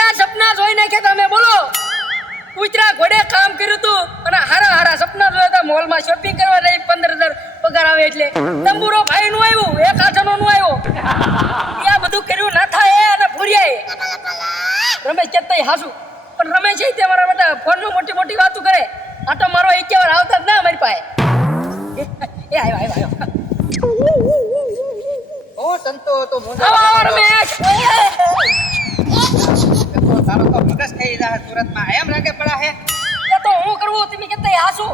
કેટલા સપના જોઈ નાખ્યા તમે બોલો. કૂતરા ઘોડે કામ કર્યું તું અને હારા હારા સપના જોયા હતા. મોલમાં શોપિંગ કરવા જઈ 15,000 પગાર આવે એટલે તંબુરો ભાઈ નું આવ્યું, એક આઠનો નું આવ્યો. આ બધું કર્યું ના થાય અને ભૂર્યા રમેશ કેતા હાસુ પણ રમેશ છે તે મારા બેટા ફોનમાં મોટી મોટી વાતો કરે. આ તો મારો એક વાર આવતા જ ના મારી પાસે. એ આવ્યો ઓ સંતો તો આવો રમેશ. તારો તો મગજ થઈ જાય સુરતમાં એમ લાગે પડા હે. એ તો હું કરવું તમે કેતા હાસુ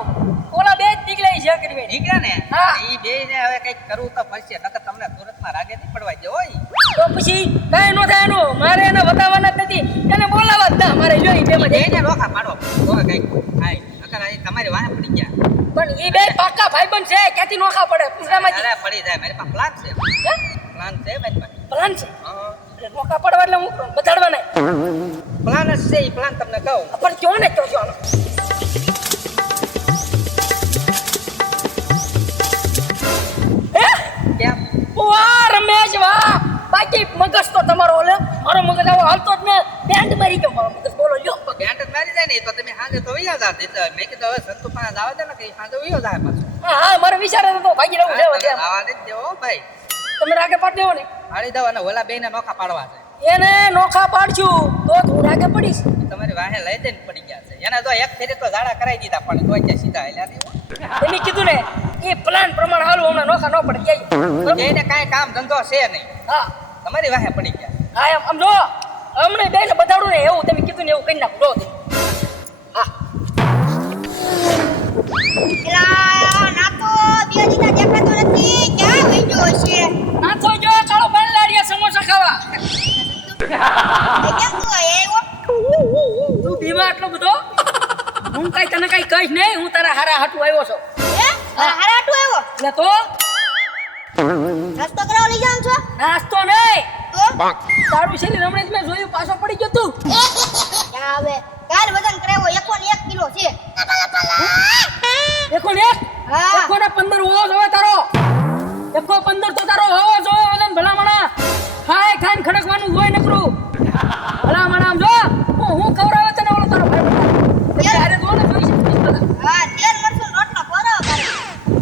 ઓલા બે દીકલા છે કરવી નીકળ્યા ને હા. ઈ બે ને હવે કઈક કરવું તો પડશે નકર તમને સુરતમાં રાગે નહીં પડવા દે હોય. તો પછી કાઈ નો થાય એનું મારે એને બતાવવાના જ નથી. એને બોલાવા જ ના મારે જોઈ બે માં એને રોખા પાડો તો કઈક થાય નકર આ તમારી વાહે પડી ગયા. પણ ઈ બે પાક્કા ભાઈબંધ છે ક્યાંથી નોખા પડે પૂછડામાંથી અરે પડી જાય મારી પાસે પ્લાન છે પ્લાન છે મારી પાસે. પ્લાન છે હા એટલે નોખા પડવા એટલે હું બતાડવાના પ્લાન જ છે ઈ પ્લાન તમને કહું. પણ કયો ને કયો કયો કેમ વાહ રમેશ વાહ. બાકી મગજ તો તમારો ઓલે મારો મગજ આવો હાલતો જ ને બેન્ડ મારી ગયો મારો મગજ બોલો લ્યો. બેન્ટ જ મારી જાય ને તો તમે હાજે તો વયા જા દેતા મેં કીધું હવે સંતુ પાસે જવા દે ને કે હાજે વયો જાય પાછો. હા હા મારો વિચાર હતો ભાગી રહું છે વધે જવા દે દેવો ભાઈ તમે રાગે પાડ દેવો ને હાડી દો અને ઓલા બેને નોખા પાડવા છે. એને નોખા પાડશું તો હું રાગે પડીશ. તમારી વાહે લઈ દઈને પડી ગયા છે એને તો એક ફેરે તો ઝાડા કરાવી દીધા પણ તો ત્યાં સીધા હેલ્યા નહીં. એને કીધું ને એ પ્લાન પ્રમાણે હાલું હમણાં નોખા ન પડે ક્યાંય. એને કાંઈ કામ ધંધો છે નહીં હા તમારી વાહે પડી ગયા. હા એમ આમ જો અમને બેને બતાડું ને એવું તમે કીધું ને એવું કરી નાખું જો તે. હા એલા ના તો દિયાજીતા દેખાતો નથી ક્યાં વઈ ગયો છે નાથો જો ચાલો બનલાડિયા સમોસા ખાવા. એ કેમ તું આવ્યો તું બીમાર એટલો બધો હું કઈ તને કઈ કહીશ નહીં. હું તારા હારા હાટુ આવ્યો છું હે હારાટુ આવ્યો એટલે તો નાસ્તો કરાવ લઈ જાવ છો નાસ્તો નહીં તો તારું શરીર હમણાં જ મેં જોયું પાછો પડી ગયો તું. ક્યાં આવે કાલ વજન કરાવો 1 કિલો છે દેખો ને હા. દેખો ને 15 હોવો જોવે તારો. દેખો 15 તો તારો હોવો જોવે વજન ભલામણા. ખાય ખાઈને ખડકવાનું હોય નકરું ભલામણા આમ જો હું ખવડાવે તને ઓલો તારો ભાઈ બધા અરે જો ને જોઈ શકીશ બધા. હા તેલ મરચું રોટલો કરો તારે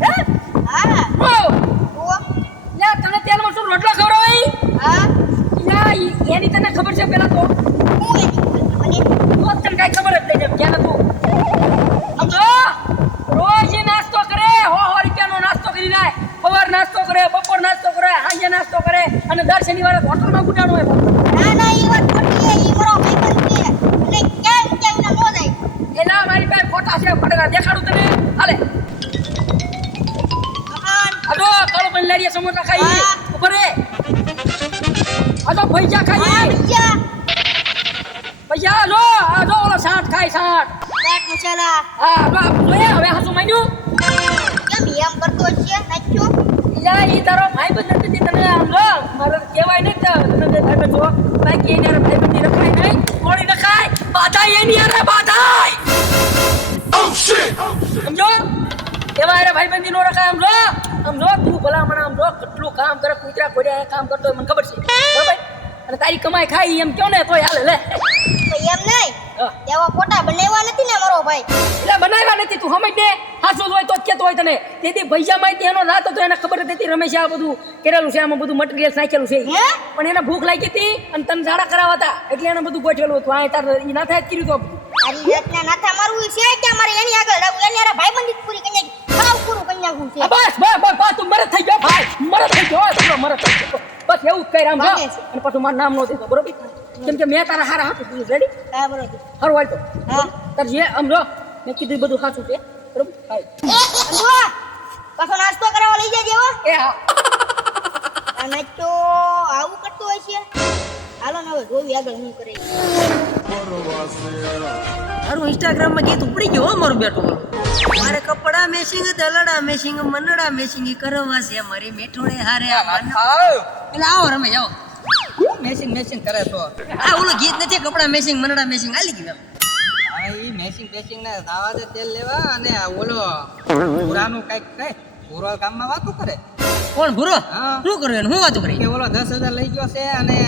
હે હા ઓ તો યા તને તેલ મરચું રોટલો ખવડાવે હા યા એની તને ખબર છે પેલા તો હું એની મને તો તને કઈ ખબર જ નહીં ક્યાં તું આમ જો રોજ ઈ નાસ્તો કરે 100 રૂપિયાનો નાસ્તો કરી જાય. સવાર નાસ્તો કરે બપોર નાસ્તો કરે સાંજે નાસ્તો કરે અને દર શનિવારે હોટલમાં ગુટાણો હોય. ના ઈ વાત ખોટી છે ઈ મારો ભાઈબંધ છે એટલે કેમ કેમ ના નો જાય એના મારી પાસે ફોટા છે પડેલા દેખાડું તને હાલે. મકાન આજો કાળો બનલાડિયા સમોસા ખાઈ હા. ઉપર રે આજો ભૈજા ખાઈ બીજા ભૈયા આજો ઓલો સાઠ ખાઈ સાઠ. ચાટ મસાલા હા જો જોયા હવે હાસુ માંડ્યું. કેમ એમ કરતો છે નાખ્યો યા ઈ તારો ભાઈબંધ નથી તને આમ જો મારે કહેવાય નહીં તો તને ભાઈબંધ જો બાકી એને ભાઈબંધી રખાય નહીં કોણી નખાય બાધાય એની અરે બાધાય. સમજો એવા અરે ભાઈબંધી નો રખાય. આમ જો તું ભલામણ આમ જો કેટલું કામ કરે કૂતરા ખોડ્યા કામ કરતો હોય મને ખબર છે બરાબર અને તારી કમાઈ ખાઈ એમ કયો ને તોય હાલે લે. તો એમ નહીં હા. એવા ફોટા બનાવ્યા નથી ને મારો ભાઈ એટલે બનાવ્યા નથી તું સમજ ને હાસું હોય તો જ કેતો હોય તને. તેથી ભૈયા માહિતી એનો રાતો તો એને ખબર હતી રમેશ આ બધું કરેલું છે આમાં બધું મટીરિયલ નાખેલું છે હે પણ એને ભૂખ લાગી હતી અને તને ઝાડા કરાવતા એટલે એને બધું ગોઠવેલું હતું. આ તાર ઈ ના થાય જ કર્યું તો તારી જાતના નાથા મારવું છે કે મારે એની આગળ રહેવું એની હારે ભાઈબંધી પૂરી કરી નાખી ખાવ પૂરું કરી નાખવું છે બસ બસ બસ બસ તું મરત થઈ ગયો ભાઈ મરત થઈ ગયો તું મરત થઈ ગયો બસ એવું જ કઈ આમ જો વાગે છે. અને પાછું મારું નામ નો દેતો બરોબર કેમ કે મેં તારા હારા હાથું તું રેડી હા બરોબર હારું હાલ તો હા તાર જે આમ જો મેં કીધું ઈ બધું સાચું છે બરોબર હાલ. અંધો પાછો નાસ્તો કરાવવા લઈ જજે હો એ હા આ નાચો આવું કરતો હોય છે હાલો ને હવે જોયું આગળ હું કરે મારું ઇન્સ્ટાગ્રામમાં ગીત ઉપડી ગયું હો મારું બેઠું મારે કપડા મેસિંગ દલડા મેસિંગ મનડા મેસિંગ કરવા છે મારી મેઠોડે હારે એટલે આવો રમે જાઓ મેસિંગ કરે તો આ ઓલો ગીત નથી કપડા મેસિંગ મનડા મેસિંગ આલી ગયું હા ઈ મેસિંગ ને દાવા દે તેલ લેવા અને આ ઓલો પુરાનું કઈક કઈ પૂરો કામમાં વાતો કરે કોણ ભૂરો હા. શું કર્યું એને હું વાતું કરી કે ઓલો 10,000 લઈ ગયો છે અને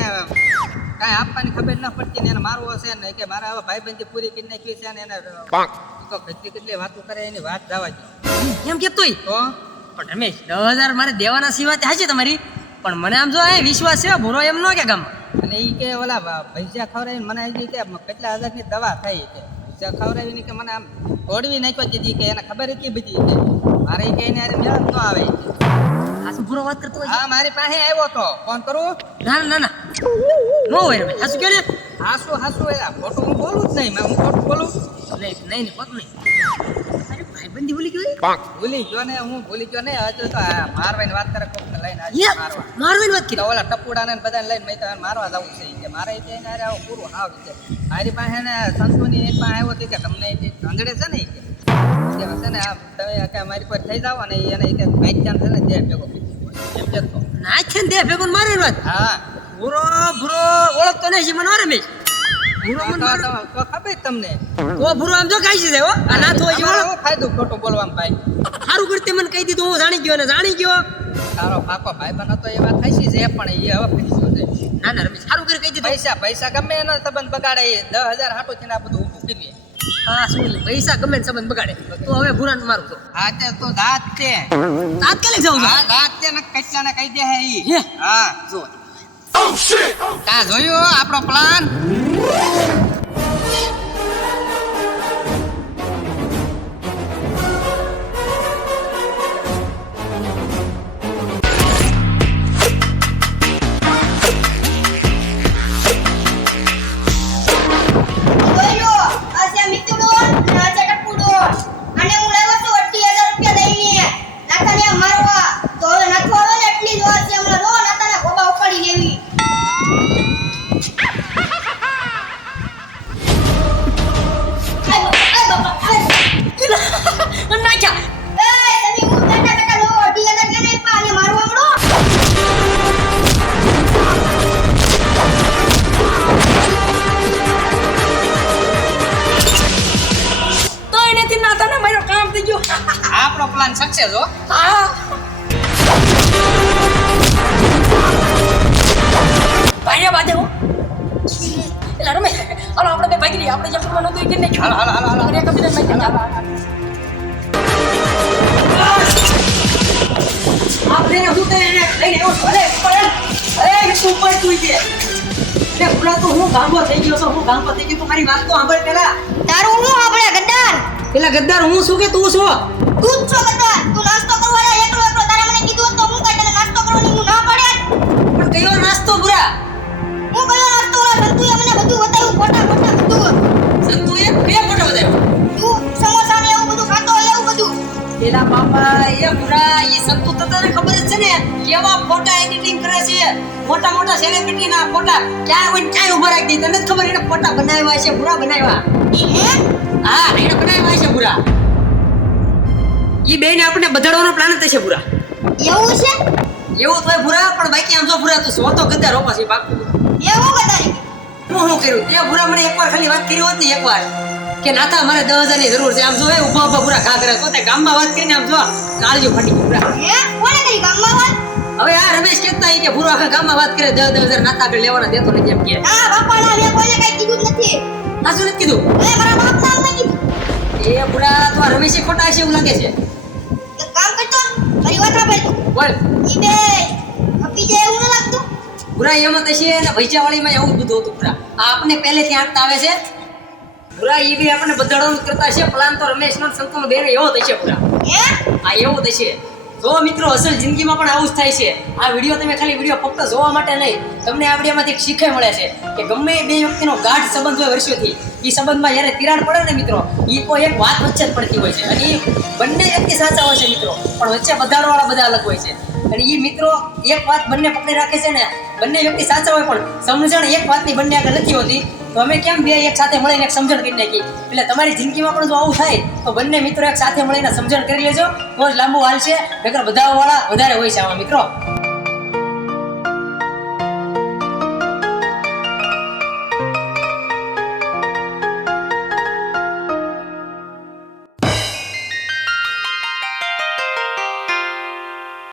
કાંઈ આપવાની ખબર ન પડતી ને એને મારવો છે ને કે મારા હવે ભાઈબંધી પૂરી કરી નાખી છે ને એને તો કેટલી વાતો કરે એની વાત જવા દે. એમ કેતોય તો પણ રમેશ 10,000 મારે દેવાના સિવાય થાય છે તમારી, પણ મને આમ જો એ વિશ્વાસ છે ભૂરો એમ ન કે ગામમાં. અને એ કે ઓલા પૈસા ખવડાવીને મને આવી કે કેટલા હજારની દવા થઈ કે પૈસા ખવડાવીને કે મને આમ તોડવી નાખ્યો કીધી કે એને ખબર હતી બધી કે મારે કે એને યાર મેળ ન આવે આ શું ભૂરો વાત કરતો હોય? હા મારી પાસે આવ્યો તો ફોન કરું ના ના ના નો હોય રમેશ, આ શું કહે ને? હાસુ એ ખોટું હું બોલું જ નહીં હું ખોટું બોલું નહીં પગ નહીં. અરે ભાઈબંધી ભૂલી ગયો એ? ભૂલી ગયો ને હું ભૂલી ગયો ને હજુ તો આ મારવાની વાત કરે કોકને લઈને આજે મારવા મારવાની વાત તો કરી. ઓલા ટપુડાને ને બધાને લઈને મેં તો મારવા જવું છે ઈ કે મારે કે એને અરે આવું પૂરું હાવ છે મારી પાસે ને સંતોની એની પાસે આવ્યો હતી કે તમને એ અંગડે છે ને ઈ કે છે ને આ તમે કે મારી પર થઈ જાવ અને એને ઈ કે નાઈચાન છે ને જે ભેગો એમ કહેતો નાખે ને દે ભેગો ને મારવાની વાત. હા ભૂરો ઓળખતો નહીં છે મને હો રમેશ. ભૂરો મને મારે તો ખબર તમને તો ભૂરો આમ જો કાઈ છે હો. આ ના તો હજી તમારે ઓળખ શું ફાયદો ખોટું બોલવામાં ભાઈ સારું કરતે મને કહી દીધું, હું જાણી ગયો ને જાણી ગયો. તારો પાપા ભાઈબંધ હતો એ વાત થઈ છે પણ એ હવે ફરી છે ના ના રમેશ સારું કરી કહી દીધું. પૈસા ગમે એનો સંબંધ બગાડે એ 10,000 હાટું થઈને આ બધું ઊભું કરીએ હા શું પૈસા ગમે ને સંબંધ બગાડે તો હવે ભૂરાને મારું તો હા તે તો દાંત તે તાત્કાલિક જાઉં છું. હા દાંત તે ને કેટલાને કહી દે હે ઈ હે? હા જો તા જોયું આપણો પ્લાન બોલો આ છે મિતુડો અને આ છે ટપુડો અને હું લાવ્યો છું 28,000 રૂપિયા લઈને નાતાને મારવા તો હવે નાખો આવે ને એટલી જ વાર છે હમણાં રો નાતાના ગોબા ઉપાડી લેવી નાખ્યા. તમે હું બેટા લો 28,000 કે નહીં પાને મારવા મળો તો એનેથી નાતાને મારો કામ થઈ ગયો. આપણો પ્લાન સક્સેસ હો હા ભાઈ બાદે હું એટલે રમેશ હાલો આપણે બે ભાગી લઈએ. આપણે જે કરવાનું હતું એ કરી નાખ્યું. હાલો અરે કબીર ભાઈ ચાલો. આપણે શું કરે એને લઈને આવ્યો છું. અરે એ શું ઉપર તું છે એટલે ભૂલા તો હું ગાંગો થઈ ગયો છું. હું ગાંગો થઈ ગયો. તું મારી વાત તો સાંભળ પેલા. તારું હું આપણે ગદ્દાર પેલા ગદ્દાર હું શું કે તું શું? તું જ છો ગદ્દાર તું નાસ્તો કરવા જા એકલો તારા મને કીધું તો હું કાઈ તને નાસ્તો કરવાની હું ના પાડે પણ કયો નાસ્તો ભૂરા? હું કયો નાસ્તો ઓલા સંતુએ મને બધું બતાવ્યું ખોટા બધું સંતુએ બે ફોટો બતાવ્યો. તું સમોસા ને એવું બધું ખાતો હોય એવું બધું પેલા બાપા એ ભૂરા એ સંતુ તો તને ખબર જ છે ને કેવા ફોટા એડિટિંગ કરે છે. મોટા મોટા સેલિબ્રિટી ના ફોટા ક્યાં હોય ને ક્યાં ઉભા રાખી દે. તને જ ખબર એને ફોટા બનાવ્યા છે ભૂરા બનાવ્યા. હે હા એને બનાવ્યા છે ભૂરા. ઈ બેને આપણે બધાડવાનો પ્લાન જ છે ભૂરા. એવું છે એવું તો ભૂરા પણ બાકી આમ જો ભૂરા તું સો તો ગદ્દાર રોપા છે પાકું. એવું ગદ્દારી હું કર્યું તે ભૂરા મને એકવાર ખાલી વાત કરી હોત ને એકવાર કે નાતા મારે 10,000 ની જરૂર છે. આમ જો એ ઉભા ઉભા ભૂરા ખા કરે પોતે ગામમાં વાત કરીને આમ જો કાળજો ફાટી ગયું ભૂરા. હે કોને કરી ગામમાં વાત હવે આ રમેશ કહેતા હોય કે ભૂરો આખા ગામમાં વાત કરે 10,000 નાતા આગળ લેવાના દેતો નથી એમ કે. ના બાપા ના મેં કોઈને કઈ કીધું જ નથી આ શું નથી કીધું? મેં મારા બાપ ના મેં કીધું એ ભૂરા તો આ રમેશે ખોટા છે એવું લાગે છે. એક કામ કરતો મારી વાત સાંભળ તું બોલ ઈ બે ખપી જાય એવું ન લાગતું ભૂરા એમાં થશે અને ભૈચાવાળીમાં એવું જ બધું હતું ભૂરા. આ આપણને પહેલેથી આંકતા આવે છે ભૂરા. એ બી આપણને બધાડવાનું કરતા છે. પ્લાન તો રમેશનો સંતોનો બેનો એવો થશે ભૂરા. હે આ એવું થશે. જો મિત્રો અસલ જિંદગીમાં પણ આવું જ થાય છે. આ વિડીયો તમે ખાલી વિડીયો ફક્ત જોવા માટે નહીં, તમને આ વિડીયોમાંથી એક શીખે મળે છે કે ગમે એ બે વ્યક્તિનો ગાઢ સંબંધ હોય વર્ષોથી, એ સંબંધમાં જ્યારે તિરાડ પડે ને મિત્રો એ કોઈ એક વાત વચ્ચે જ પડતી હોય છે અને એ બંને વ્યક્તિ સાચા હોય છે મિત્રો, પણ વચ્ચે બધાડવાળા બધા અલગ હોય છે. અને એ મિત્રો એક વાત બંને પકડી રાખે છે ને બંને વ્યક્તિ સાચા હોય પણ સમજણ એક વાતની બંને આગળ નથી હોતી. તો અમે કેમ બે એક સાથે મળીને એક સમજણ કરી નાખી. એટલે તમારી જિંદગીમાં પણ જો આવું થાય તો બંને મિત્રો એક સાથે મળીને સમજણ કરી લેજો તો જ લાંબુ હાલશે. નકર બધા વાળા વધારે હોય છે આમાં મિત્રો.